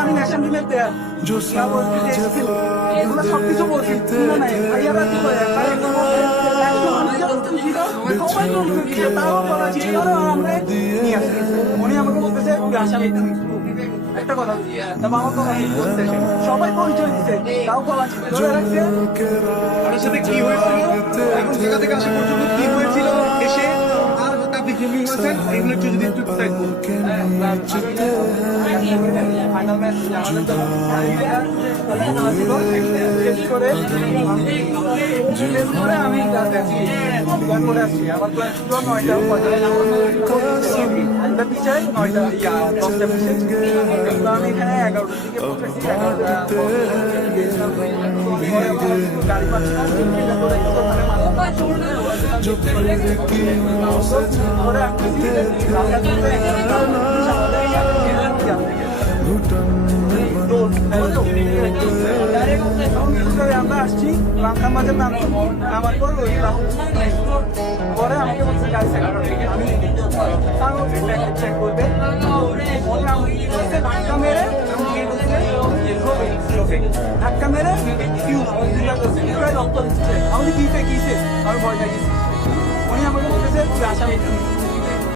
আমি ন্যাশনাল টিমের প্লেয়ার এগুলো সবকিছু বলছি নাই ভাইয়ারা কি করে উনি আমাকে বলতেছে একটা কথা বাবা কথা বলতেছে সবাই পরিচয় দিচ্ছে তাও বলা ধরে রাখছে ওনার সাথে কি হয়েছিল এখন জায়গা থেকে আসা পর্যন্ত কি হয়েছিল এসে আর আপনি গেমিং হয়েছেন এগুলো একটু যদি একটু ফাইনাল ম্যাচ আমি করে আসছি আমার ক্লাস ছিল 9টা পিছায় 9টা 10টা পিছায় আমি এখানে 11টার দিকে পৌঁছেছি 11টা গাড়ি পাচ্ছি না আমরা আসছি রামখান বাজার নামার পর পরে আমাকে বলছে গাড়ি চেক করবে ধাক্কা মেরে ধাক্কা মেরে রক্ত দিচ্ছে আমাদের কিসে আমি ভয় লাগিয়েছি উনি আমাকে বলতেছে আসামি